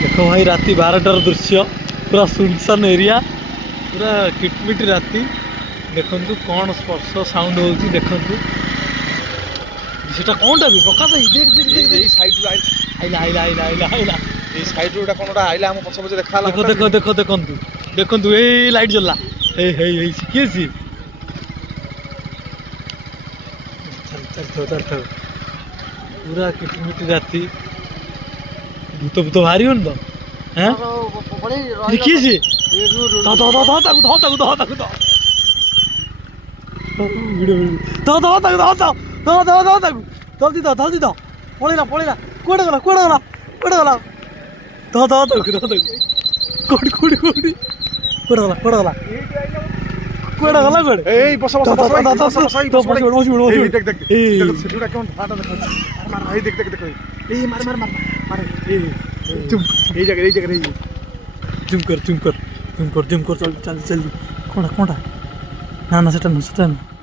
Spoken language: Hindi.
देख भाई राति 12टार दृश्य पूरा सुनसान एरिया पूरा किटमिट राति देखु कौन स्पर्श साउंड होची देखु सेटा कोनटा भी प्रकाश भाई देख देख देख এই সাইড आइला आइला आइला आइला आइला এই সাইড রোডটা কোনটা আইলা हम पछ पछ देखाला देखो देखो देखो देखंतु देखंतु ए लाइट जला हे हे हे के छी चल चल चल चल पूरा किटमिट राति भूत भूत भारी होन तो हैं देखिए छी दा दा दा दा दा दा दा दा दा वीडियो दा दा दा दा दा दा दा दा जल्दी दा जल्दी दा पळेला पळेला कोड गला कोड गला कोड गला दा दा दा दा कोड कोड कोड कोड गला कोड गला कोड गला कोड এই বস বস বস बस এই দেখ দেখ দেখ সেটুটা কেমন ফাটা দেখ মার এই দেখ দেখ দেখ এই মার মার মার মার এই চুপ এই জায়গা এই জুম कर चल चल जल्दी कोड़ा कोड़ा ना ना सेटा ना